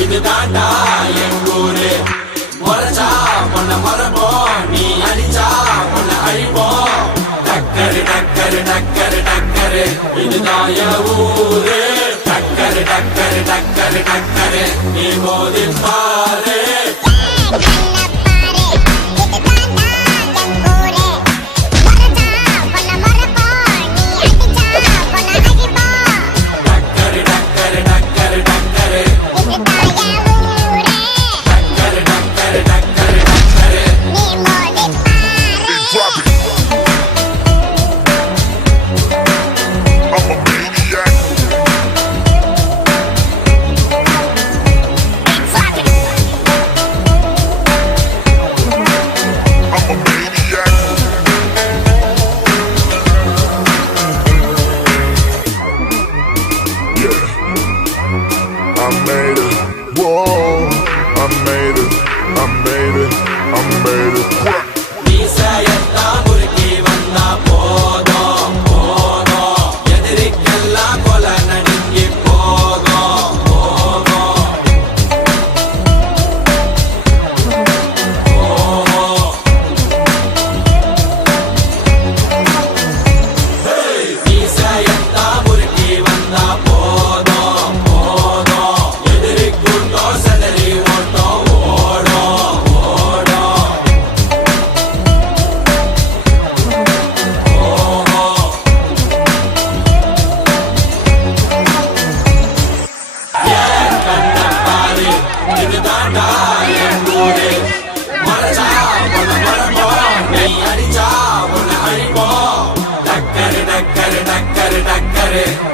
இது தாண்டா எங்கூரு முறைச்சா பொண்ண மரபோம் நீ அடிச்சா பொண்ண அழிப்போம் டக்கரு டக்கரு டக்கரு டக்கரு இதுதான் என் ஊரு டக்கரு டக்கரு டக்கரு டக்கரு நீ மோதி பாரு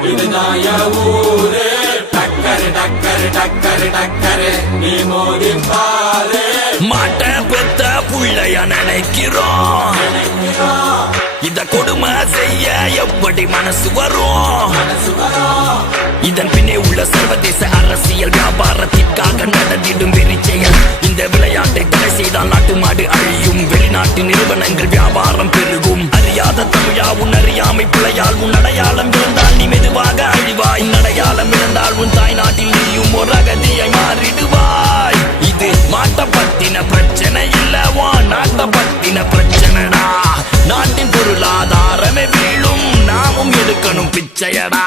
இதுதான் என் ஊரு டக்கரு டக்கரு டக்கரு டக்கரு நீ மோதி பாரு மாட்ட பெத்த புள்ளைய நினைக்கிறோம் இத கொடுமை செய்ய எப்படி மனசு வரும் இதன் பின்னே உள்ள சர்வதேச அரசியல் வியாபாரத்திற்காக நடந்திடும் வெறிச்செயல் இந்த விளையாட்டை தடை செய்தால் நாட்டு மாடு அழியும் வெளிநாட்டு நிறுவனங்கள் வியாபாரம் பெருகும் அறியாத தமிழா உன் அறியாமை பிள்ளையால் உன் அடையாளம் இருந்தால் நீ மெதுவாக அழிவாய் அடையாளம் இருந்தால் உன் தாய் நாட்டில் நீயும் ஒரு அகதியை மாறிடுவாய் இது மாட்ட பத்தின பிரச்சனை இல்லவா நாட்ட பத்தின பிரச்சனைடா நாட்டின் பொருளாதாரமே வீழும் நாமும் எடுக்கணும் பிச்சையடா